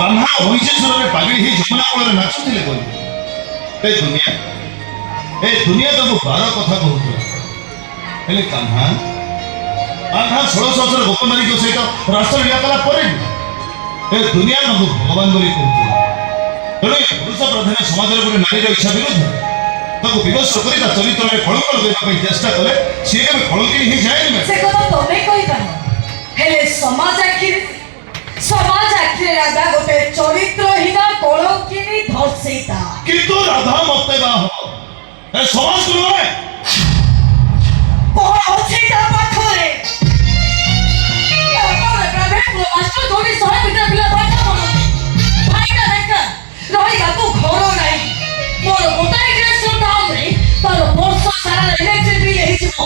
କାହ୍ନା ଅଭିଶେଷରେ ପାଗଳି ହେଇ ଯମୁନା କୂଳରେ ନାଚୁଥିଲେ କହିଲେ ଏ ଦୁନିଆ ତାକୁ ବାର କଥା କହୁଥିଲା ହେଲେ କାହ୍ନା 16 ବର୍ଷର ଗୋପନାରୀଙ୍କ ସହିତ ରାଷ୍ଟ୍ରଲୀଳା କଲା ପରେ ଏ ଦୁନିଆ ତାକୁ ଭଗବାନ ବୋଲି କହୁଥିଲା। ତେଣୁ ଏ ପୁରୁଷ ପ୍ରଧାନ ସମାଜର ଗୋଟେ ନାରୀର ଇଚ୍ଛା ବିରୁଦ୍ଧ ତାକୁ ବିବସ୍ତ୍ର କରି ତା ଚରିତ୍ରରେ କଳଙ୍କ ଲଗାଇବା ପାଇଁ ଚେଷ୍ଟା କଲେ ସିଏ କେବେ କଳଙ୍କିଣୀ ହେଇଯାଏନି। ସେ କଥା ତମେ କହିପାର ହେଲେ ସମାଜ ଆଖିରେ ରାଧା ଗୋଟେ ଚରିତ୍ରହୀନ କଳଙ୍କିଣୀ ଧର୍ଷିତା। କିନ୍ତୁ ରାଧା ମତେ ବାହ ଏ ସମାଜ ନୁହେଁ କଣ ଅଛି ତା ପାଖରେ? ରହିବାକୁ ଘର ନାହିଁ ମୋର ଗୋଟାଏ ଡ୍ରେସ୍ ଦାମରେ ତାର ବର୍ଷ ସାରା ଇଲେକ୍ଟ୍ରିକ୍ ବିଲ୍ ହେଇଯିବ।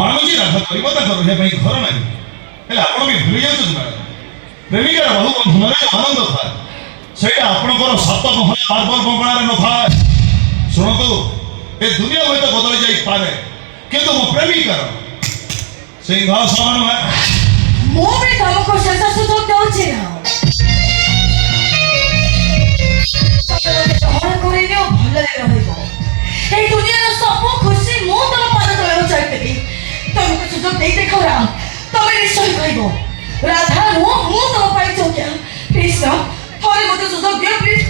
ମାନୁଛି ରାଧା କରିବ ତାଙ୍କ ରହିବା ପାଇଁ ଘର ନାହିଁ ହେଲେ ଆପଣ ବି ଭୁଲି ଯାଉଛନ୍ତି ମ୍ୟାଡାମ ପ୍ରେମିକାର ବହୁ ବନ୍ଧନରେ ଯୋଉ ଆନନ୍ଦ ଥାଏ ସେଇଟା ଆପଣଙ୍କର ସାତ ମହଲା ବାର୍ବର ବଙ୍ଗଳାରେ ନଥାଏ। ଶୁଣନ୍ତୁ ଏ ଦୁନିଆ ହୁଏତ ବଦଳି ଯାଇପାରେ କିନ୍ତୁ ମୋ ପ୍ରେମିକାର ସିଂହାସନ ନୁହେଁ। ମୁଁ ବି ତମକୁ ଶେଷ ସୁଯୋଗ ଦେଉଛି ନା ଗ୍ରହଣ କରିନିଅ ଭଲରେ ରହିବ। এই ଦୁନିଆର ସବୁ ଖୁସି ମୁଁ ତମ ପାଦ ତଳେ ଉଚାରିଦେବି। ତମକୁ ସୁଯୋଗ ଦେଇ ଦେଖ ରାମ ତମେ ନିଶ୍ଚୟ କହିବ ରାଧା ନୁହଁ ମୁଁ ତମ ପାଇଁ ଯୋଗ୍ୟ। ପ୍ଲିଜ ରାମ ଥରେ ମୋତେ ସୁଯୋଗ ଦିଅ ପ୍ଲିଜ।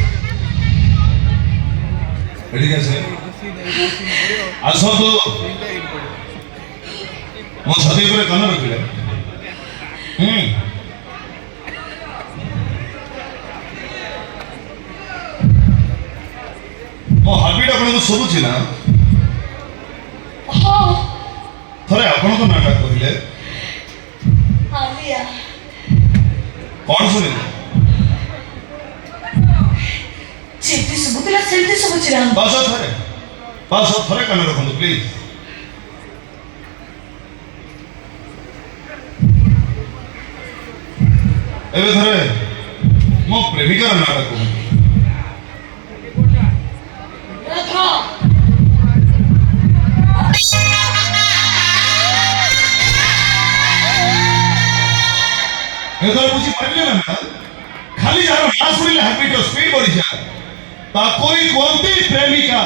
ঠিক আছে ଆସନ୍ତୁ ମୋ ଛାତି ଉପରେ କାନ ରଖିଲେ ମୋ ହାର୍ଟବିଟ୍ ଆପଣଙ୍କୁ ଶୁଭୁଛି ନା? ହଁ ଥରେ ଆପଣଙ୍କ ନାଁଟା କହିଲେ ଆଲିଆ। କଣ ଶୁଣିଲେ? ଯେମିତି ଶୁଭୁଥିଲା ସେମିତି ଶୁଭୁଛି ରାମ। ବାସ ଥରେ କାନ ରଖନ୍ତୁ ପ୍ଲିଜ। ଏବେ ଥରେ ମୋ ପ୍ରେମିକାର ନାଁଟା କୁହନ୍ତୁ। ରାଧା ଏଥର ବୁଝିପାରିଲେ ନା ଖାଲି ଯାହାର ନାଁ ଶୁଣିଲେ ହାର୍ଟବିଟ୍ ସ୍ପିଡ୍ ବଢିଯାଏ ତାକୁ ହିଁ କୁହନ୍ତି ପ୍ରେମିକା।